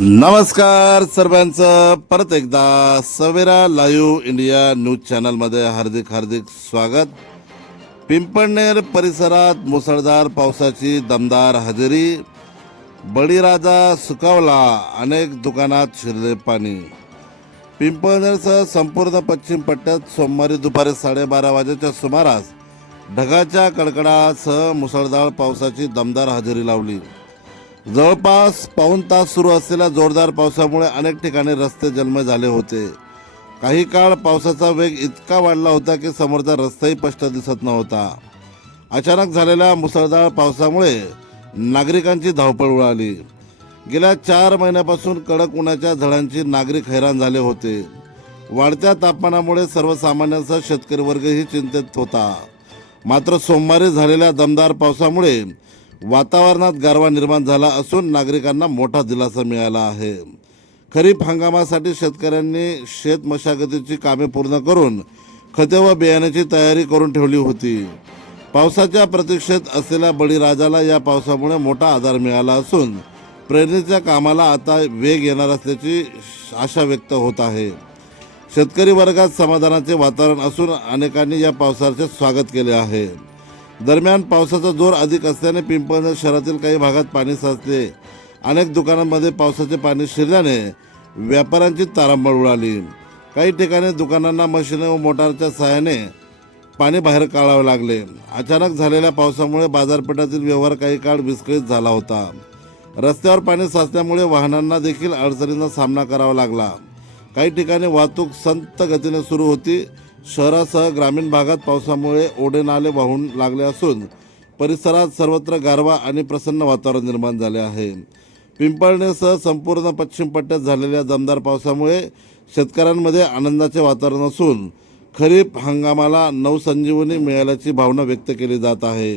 नमस्कार सर्वांचं परत एकदा सवेरा लाईव्ह इंडिया न्यूज चॅनलमध्ये हार्दिक हार्दिक स्वागत. पिंपळनेर परिसरात मुसळधार पावसाची दमदार हजेरी. बळीराजा सुकावला, अनेक दुकानात शिरले पाणी. पिंपळनेरसह संपूर्ण पश्चिम पट्ट्यात सोमवारी दुपारी 12:30 वाजेच्या सुमारास ढगाच्या कडकडासह मुसळधार पावसाची दमदार हजेरी लावली. जवळपास पाऊण तास सुरू असलेल्या जोरदार पावसामुळे अनेक ठिकाणी रस्ते जलमय झाले होते. काही काळ पावसाचा वेग इतका वाढला होता की समोरचा रस्ताही स्पष्ट दिसत नव्हता. अचानक झालेल्या मुसळधार पावसामुळे नागरिकांची धावपळ उडाली. गेल्या 4 महिन्यापासून कडक उन्हाच्या झळांची नागरिक हैराण झाले होते. वाढत्या तापमानामुळे सर्वसामान्यांसह शेतकरी वर्गही चिंतेत होता. मात्र सोमवारी झालेल्या दमदार पावसामुळे वातावरणात गारवा निर्माण झाला असून नागरिकांना मोठा दिलासा मिळाला आहे. खरीप हंगामासाठी शेतकऱ्यांनी शेत मशागतीची कामे पूर्ण करून खते व बियाण्याची तयारी करून ठेवली होती. पावसाच्या प्रतीक्षेत असलेल्या बळीराजाला या पावसामुळे मोठा आधार मिळाला असून पेरणीच्या कामाला आता वेग येणार असल्याची आशा व्यक्त होत आहे. शेतकरी वर्गात समाधानाचे वातावरण असून अनेकांनी या पावसाचे स्वागत केले आहे. दरम्यान पावसाचा जोर अधिक असल्याने पिंपळनेर शहरातील काही भागात पाणी साचले. अनेक दुकानांमध्ये पावसाचे पाणी शिरल्याने व्यापाऱ्यांची तारांबळ उडाली. काही ठिकाणी दुकानांना मशिने व मोटारच्या सहाय्याने पाणी बाहेर काढावे लागले. अचानक झालेल्या पावसामुळे बाजारपेठातील व्यवहार काही काळ विस्कळीत झाला होता. रस्त्यावर पाणी साचल्यामुळे वाहनांना देखील अडचणींचा सामना करावा लागला. काही ठिकाणी वाहतूक संथ गतीने सुरू होती. शहरासह ग्रामीण भागात पावसामुळे ओढे नाले वाहून लागले असून परिसरात सर्वत्र गारवा आणि प्रसन्न वातावरण निर्माण झाले आहे. पिंपळनेरसह संपूर्ण पश्चिम पट्ट्यात झालेल्या दमदार पावसामुळे शेतकऱ्यांमध्ये आनंदाचे वातावरण असून खरीप हंगामाला नवसंजीवनी मिळाल्याची भावना व्यक्त केली जात आहे.